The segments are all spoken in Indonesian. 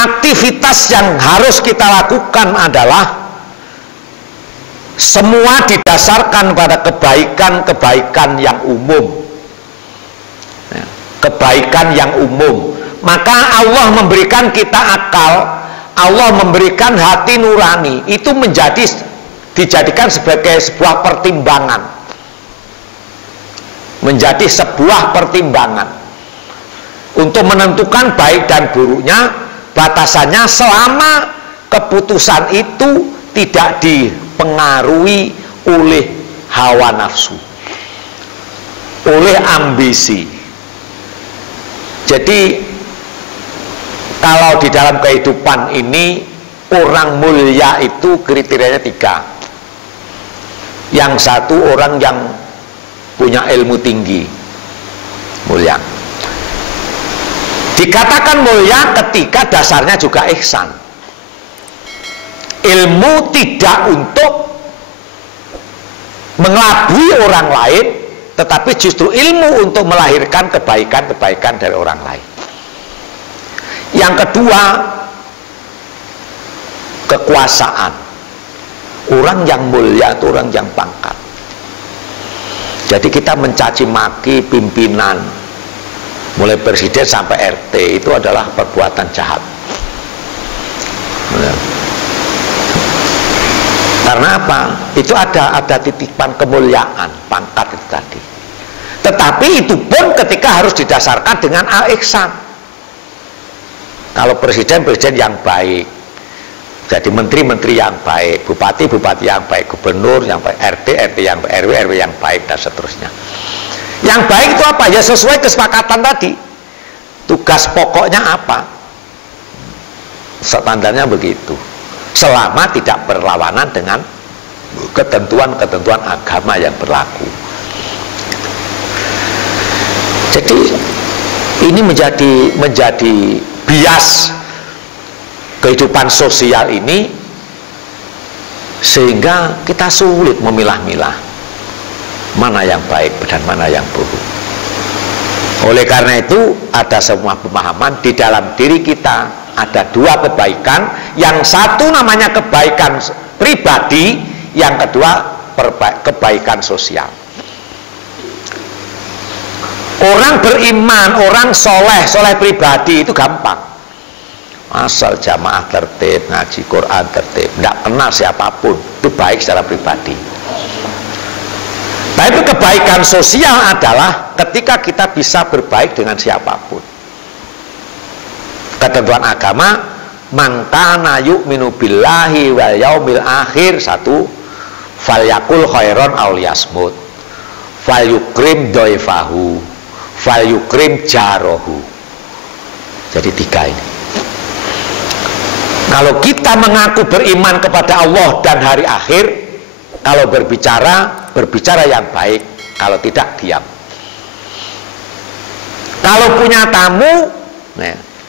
aktivitas yang harus kita lakukan adalah semua didasarkan pada kebaikan-kebaikan yang umum. Kebaikan yang umum. Maka Allah memberikan kita akal, Allah memberikan hati nurani, itu dijadikan sebagai sebuah pertimbangan. Menjadi sebuah pertimbangan untuk menentukan baik dan buruknya. Batasannya selama keputusan itu tidak dipengaruhi oleh hawa nafsu, oleh ambisi. Jadi kalau di dalam kehidupan ini orang mulia itu kriterianya 3. Yang satu orang yang punya ilmu tinggi, mulia. Dikatakan mulia ketika dasarnya juga ihsan. Ilmu tidak untuk mengelabui orang lain, tetapi justru ilmu untuk melahirkan kebaikan-kebaikan dari orang lain. Yang kedua, kekuasaan. Orang yang mulia itu orang yang pangkat. Jadi kita mencaci maki pimpinan, mulai presiden sampai RT, itu adalah perbuatan jahat. Karena apa? Itu ada titipan kemuliaan, pangkat itu tadi. Tetapi itu pun ketika harus didasarkan dengan al-ihsan. Kalau presiden yang baik, jadi menteri-menteri yang baik, bupati-bupati yang baik, gubernur yang baik, RT yang baik, RW yang baik, dan seterusnya. Yang baik itu apa? Ya sesuai kesepakatan tadi. Tugas pokoknya apa? Standarnya begitu. Selama tidak berlawanan dengan ketentuan-ketentuan agama yang berlaku. Jadi ini menjadi bias kehidupan sosial ini, sehingga kita sulit memilah-milah mana yang baik dan mana yang buruk. Oleh karena itu ada sebuah pemahaman di dalam diri kita ada 2 kebaikan, yang satu namanya kebaikan pribadi, yang kedua kebaikan sosial. Orang beriman, orang soleh pribadi itu gampang. Asal jamaah tertib, ngaji Quran tertib, tidak kenal siapapun, itu baik secara pribadi. Tapi kebaikan sosial adalah ketika kita bisa berbaik dengan siapapun. Ketentuan agama, man kana yu'minu billahi wal yaumil akhir, 1, falyakul khairon aw liyasmut, falyukrim dhaifahu, falyukrim jarahu. Jadi 3 ini. Kalau kita mengaku beriman kepada Allah dan hari akhir, kalau berbicara yang baik, kalau tidak diam. Kalau punya tamu,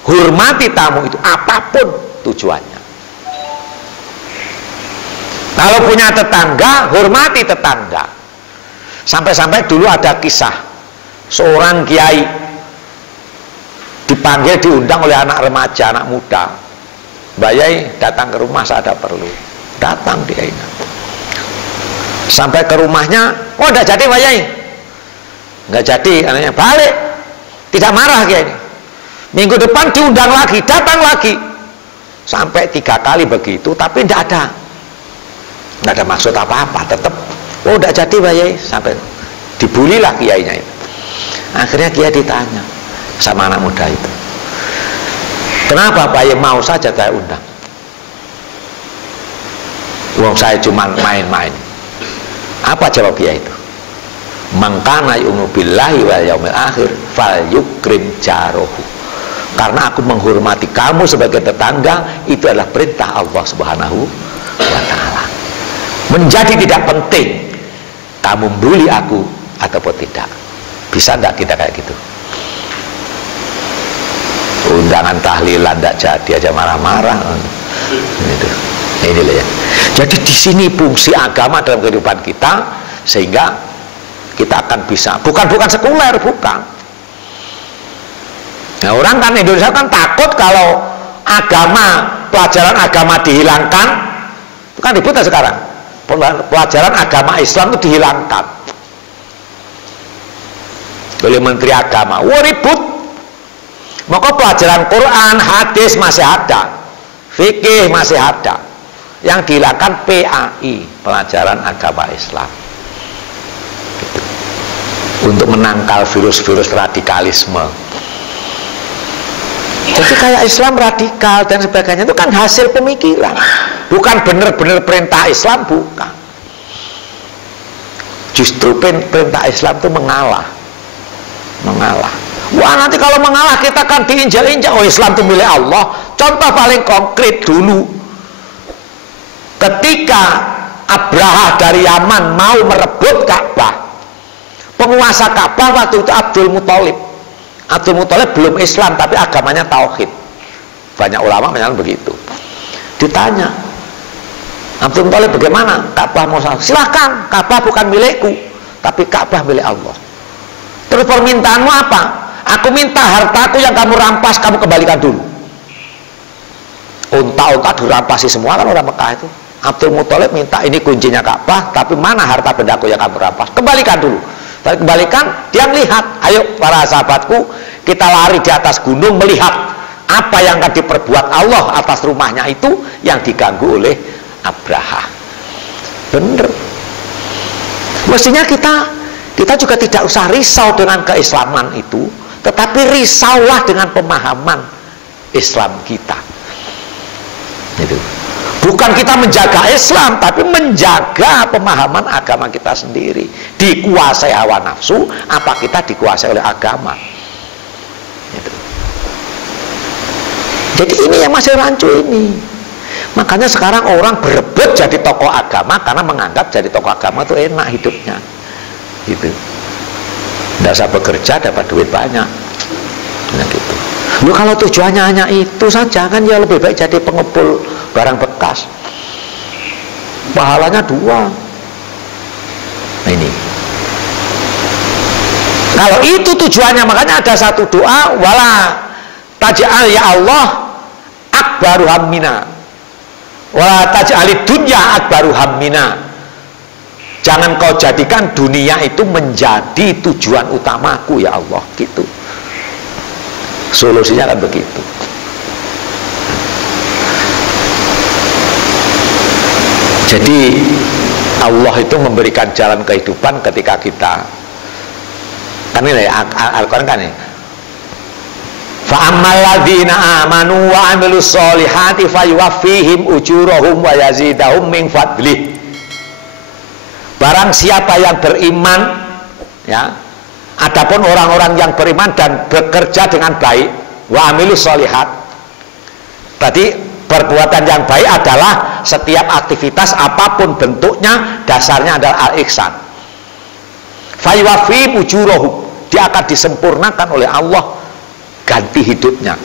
hormati tamu itu apapun tujuannya. Kalau punya tetangga, hormati tetangga. Sampai-sampai dulu ada kisah seorang kiai dipanggil, diundang oleh anak remaja, anak muda. Mbak Yai datang ke rumah, saya ada perlu. Datang dia ini. Sampai ke rumahnya, oh enggak jadi Mbak Yai. Enggak jadi, anaknya balik. Tidak marah kiai ini. Minggu depan diundang lagi, datang lagi. Sampai 3 kali begitu, tapi tidak ada maksud apa-apa, tetap. Oh enggak jadi Mbak Yai. Sampai dibulilah kiainya itu. Akhirnya kiai ditanya sama anak muda itu, kenapa Pak Yai mau saja saya undang? Uang saya cuma main-main. Apa jawab kiai itu? Mangkana yu'minu billahi wal yaumil akhir falyukrim jarahu. Karena aku menghormati kamu sebagai tetangga, itu adalah perintah Allah Subhanahu wa ta'ala. Menjadi tidak penting kamu bully aku ataupun tidak. Bisa enggak kita kayak gitu? Undangan tahlilan tidak jadi aja marah-marah. Ini ya. Jadi di sini fungsi agama dalam kehidupan kita, sehingga kita akan bisa bukan sekuler, bukan. Nah, orang kan Indonesia kan takut kalau pelajaran agama dihilangkan, itu kan ribut sekarang. Pelajaran agama Islam itu dihilangkan oleh Menteri Agama. Wah, ribut. Maka pelajaran Quran, hadis masih ada, fikih masih ada. Yang dihilangkan PAI, pelajaran agama Islam, gitu. Untuk menangkal virus-virus radikalisme. Jadi kayak Islam radikal dan sebagainya itu kan hasil pemikiran, bukan benar-benar perintah Islam, bukan. Justru perintah Islam itu mengalah. Wah, nanti kalau mengalah kita kan diinjak-injak. Oh, Islam itu milik Allah. Contoh paling konkret dulu, ketika Abraha dari Yaman mau merebut Ka'bah, penguasa Ka'bah waktu itu Abdul Muthalib. Abdul Muthalib belum Islam tapi agamanya tauhid. Banyak ulama menyatakan begitu. Ditanya, Abdul Muthalib bagaimana? Ka'bah mau salah. Silahkan, Ka'bah bukan milikku, tapi Ka'bah milik Allah. Terus permintaanmu apa? Aku minta hartaku yang kamu rampas, kamu kembalikan dulu. Unta-unta dirampasi semua kan orang Mekah itu. Abdul Muthalib minta, ini kuncinya Ka'bah, tapi mana harta bendaku yang kamu rampas? Kembalikan dulu. Tapi kembalikan, dia melihat, ayo para sahabatku, kita lari di atas gunung melihat apa yang akan diperbuat Allah atas rumahnya itu yang diganggu oleh Abraha. Bener. Mestinya kita juga tidak usah risau dengan keislaman itu, tetapi risaulah dengan pemahaman Islam kita. Itu. Bukan kita menjaga Islam, tapi menjaga pemahaman agama kita sendiri. Dikuasai hawa nafsu, apa kita dikuasai oleh agama? Itu. Jadi ini yang masih rancu ini. Makanya sekarang orang berebut jadi tokoh agama karena menganggap jadi tokoh agama itu enak hidupnya. Gitu. Tidak usah bekerja dapat duit banyak. Nah, gitu. Loh, kalau tujuannya hanya itu saja kan ya lebih baik jadi pengepul barang bekas. Pahalanya 2. Nah, ini. Kalau itu tujuannya, makanya ada satu doa, wala taj'al ya Allah akbaru hammina. Wala taj'alid dunya akbaru hammina. Jangan kau jadikan dunia itu menjadi tujuan utamaku ya Allah, gitu. Solusinya kan begitu. Jadi Allah itu memberikan jalan kehidupan ketika kita, kan ini Al-Quran kan ini, fa'ammal ladzina amanu wa amilus solihati fayuwaffihim ujurahum wa yazidahum min fadlih. Barang siapa yang beriman, ya, adapun orang-orang yang beriman dan bekerja dengan baik, wa amilus solihat, berarti perbuatan yang baik adalah setiap aktivitas apapun bentuknya, dasarnya adalah al-ihsan. Fayuwaffihim ujurahum, dia akan disempurnakan oleh Allah ganti hidupnya.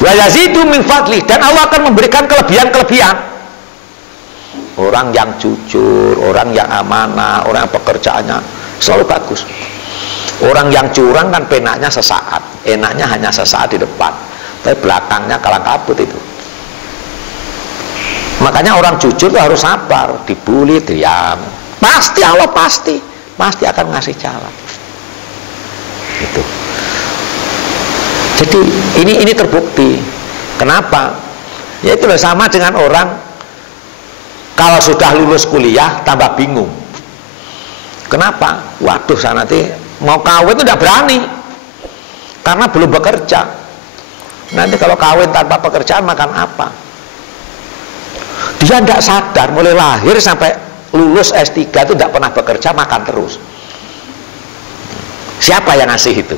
Wa yazidu min fadli, dan Allah akan memberikan kelebihan-kelebihan. Orang yang jujur, orang yang amanah, orang yang pekerjaannya selalu bagus. Orang yang curang kan penaknya sesaat, enaknya hanya sesaat di depan, tapi belakangnya kalang kabut itu. Makanya orang jujur itu harus sabar, dibully, diam. Pasti Allah pasti akan ngasih jalan. Gitu. Jadi ini terbukti. Kenapa? Ya itu sama dengan orang kalau sudah lulus kuliah tambah bingung. Kenapa? Waduh, saya nanti mau kawin itu tidak berani karena belum bekerja. Nanti kalau kawin tanpa pekerjaan makan apa? Dia tidak sadar mulai lahir sampai lulus S3 itu tidak pernah bekerja, makan terus. Siapa yang ngasih itu?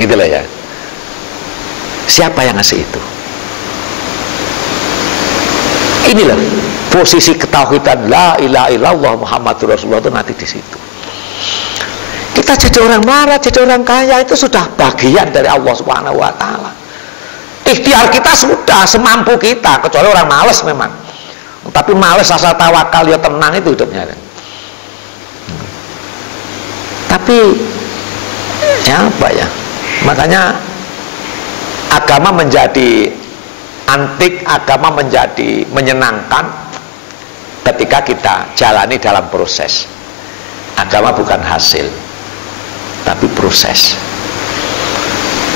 Gitu loh ya. Siapa yang ngasih itu? Inilah posisi ketauhidan la ilaha illallah Muhammadur Rasulullah itu nanti di situ. Kita jadi orang marah, jadi orang kaya itu sudah bagian dari Allah Subhanahu wa taala. Ikhtiar kita sudah semampu kita, kecuali orang malas memang. Tapi malas asal tawakal ya tenang itu hidupnya. Tapi ya apa ya? Makanya agama menjadi antik, agama menjadi menyenangkan ketika kita jalani dalam proses. Agama bukan hasil, tapi proses.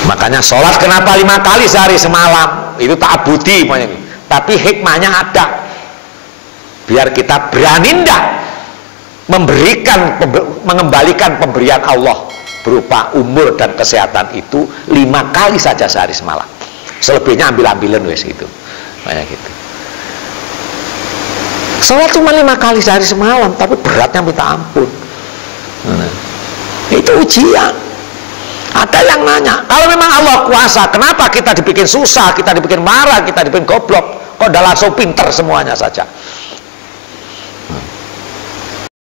Makanya sholat kenapa 5 kali sehari semalam? Itu ta'abudi, tapi hikmahnya ada. Biar kita berani ndak mengembalikan pemberian Allah berupa umur dan kesehatan itu 5 kali saja sehari semalam. Selebihnya ambil-ambilan wes gitu. Kayak gitu. Sholat cuma 5 kali sehari semalam, tapi beratnya minta ampun. Itu ujian. Ada yang nanya, kalau memang Allah kuasa, kenapa kita dibikin susah, kita dibikin marah, kita dibikin goblok, kok udah langsung pinter semuanya saja?